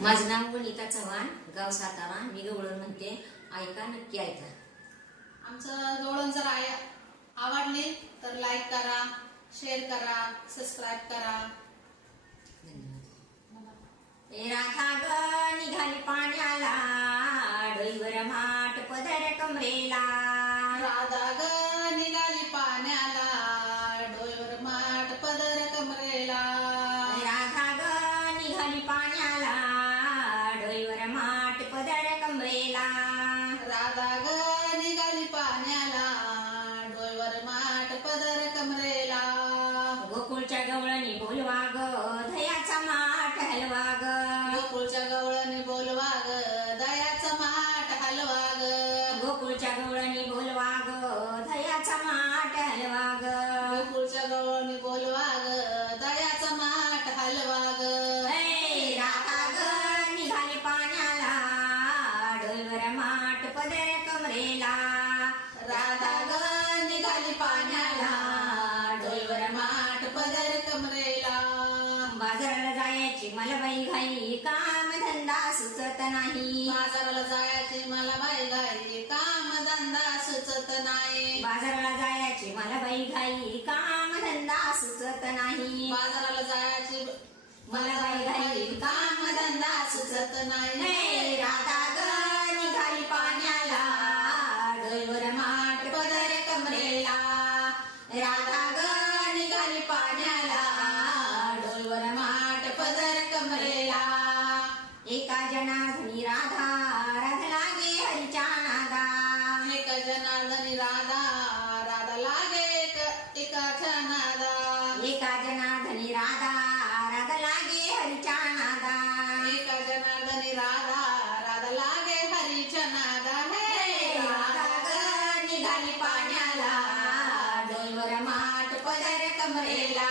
माझं नाव वनिता चव्हाण गाव सातारा. मी गवळण म्हणते. ऐका नक्की ऐका. आमचं गवळण जर आय- आवडले तर लाईक करा शेअर करा सबस्क्राईब करा. राधा ग निघाली पाण्याला. डोईवर माठ पदर कमरेला. हलवा ग गोकुळच्या गवळणी बोलवा ग दयाचा माठ हलवा ग गोकुळच्या गवळणी बोलवा ग धयाचा माठ हलवा ग गोकुळच्या गवळणी बोलवा ग दयाचा माठ हलवा ग राधा ग निघाली पाण्याला. डोईवर माठ पदर कमरेला. जायची मला बाई घाई काम धंदा सुचत नाही. बाजाराला जायची मला बाई गाई काम धंदा सुचत नाही. बाजाराला जायची मला बाई घाई काम धंदा सुचत नाही. बाजाराला जायची मला बाई घाई काम धंदा सुचत नाही एक- एकाच्या नादा एका जनार्दनी राधा राधा लागे हरिच्या नादा एका जनार्दनी राधा राधा लागे हरीच्या नादा हे राधा ग निघाली पाण्याला डोईवर माठ पदर कमरेला